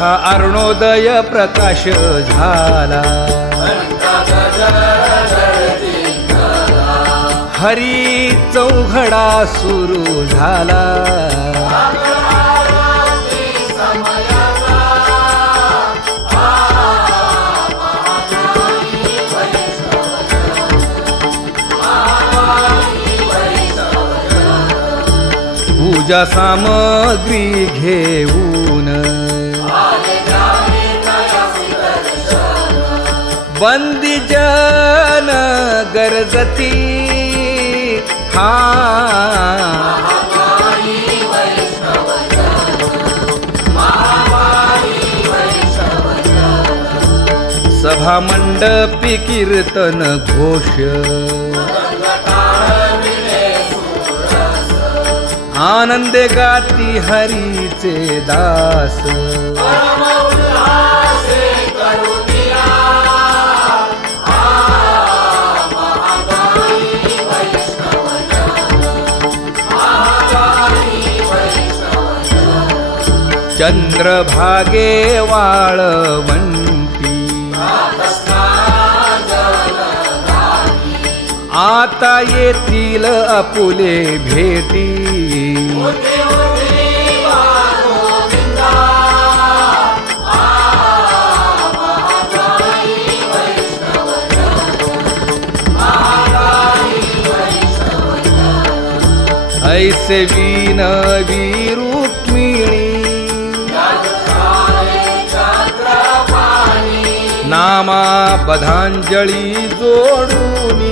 हा अरुणोदय प्रकाश झाला, हरी चौघडा सुरू झाला. पूजा सामग्री घेऊन बंदी जन गरजती, हा सभा मंडपी कीर्तन घोष, आनंदे गाती हरीचे दास. चंद्रभागे वाळवंटी आता येतील आपुले भेटी. ऐसे विनवी रुक्मिणी नामा बधांजळी जोडूनी,